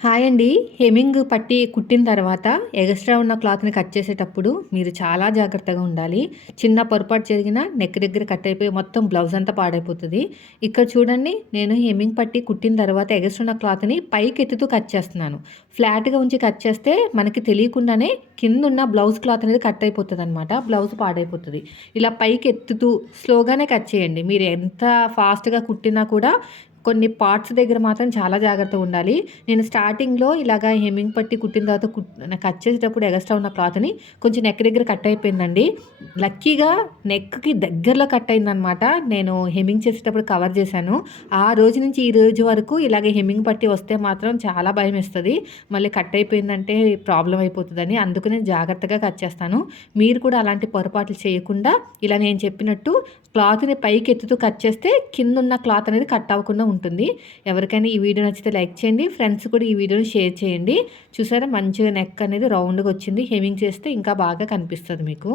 Hi అండి. Hemming పట్టి కుట్టిన తర్వాత ఎగస్ట్రా ఉన్న క్లాత్‌ని కట్ చేసేటప్పుడు మీరు చాలా జాగ్రత్తగా ఉండాలి. చిన్న పొరపాటు జరిగినా నెక్ దగ్గర కట్ అయిపోయి మొత్తం బ్లౌజ్ అంతా పాడైపోతది. ఇక్కడ చూడండి, నేను హెమ్మింగ్ పట్టి కుట్టిన తర్వాత ఎగస్ట్రా ఉన్న క్లాత్‌ని పైకెత్తుతూ కట్ చేస్తున్నాను. ఫ్లాట్‌గా ఉంచి కట్ చేస్తే మనకి తెలియకుండానే కిందున్న బ్లౌజ్ క్లాత్ అనేది కట్ అయిపోతదనమాట. బ్లౌజ్ పాడైపోతది. ఇలా పైకెత్తుతూ స్లోగానే కట్ చేయండి. మీరు ఎంత ఫాస్ట్‌గా కుట్టినా కూడా కొన్ని పార్ట్స్ దగ్గర మాత్రం చాలా జాగ్రత్తగుండాలి. నేను స్టార్టింగ్‌లో ఇలాగ హెమ్మింగ్ పట్టి కుట్టిన తర్వాత కట్ చేసేటప్పుడు ఎగస్ట్రా ఉన్న క్లాత్‌ని కొంచెం నెక్ దగ్గర కట్ అయిపోయిందండి. లక్కీగా నెక్‌కి దగ్గరలో కట్ అయిందనమాట. నేను హెమ్మింగ్ చేసేటప్పుడు కవర్ చేశాను. ఆ రోజు నుంచి ఈ రోజు వరకు ఇలాగ హెమ్మింగ్ పట్టి వస్తే మాత్రం చాలా భయమేస్తది. మళ్ళీ కట్ అయిపోయిందంటే ప్రాబ్లమ్ అయిపోతదని. అందుకు నేను జాగ్రత్తగా కట్ చేస్తాను. మీరు కూడా అలాంటి పొరపాట్లు చేయకుండా ఇలా నేను చెప్పినట్టు క్లాత్‌ని పైకెత్తుతూ కట్ చేస్తే కిందున్న క్లాత్ అనేది కట్ అవ్వకుండా ఉంటుంది. ఎవరికైనా ఈ వీడియో నచ్చితే లైక్ చేయండి. ఫ్రెండ్స్ కూడా ఈ వీడియోని షేర్ చేయండి. చూసారా, మంచిగా నెక్ అనేది రౌండ్‌గా వచ్చింది. హెమ్మింగ్ చేస్తే ఇంకా బాగా కనిపిస్తది మీకు.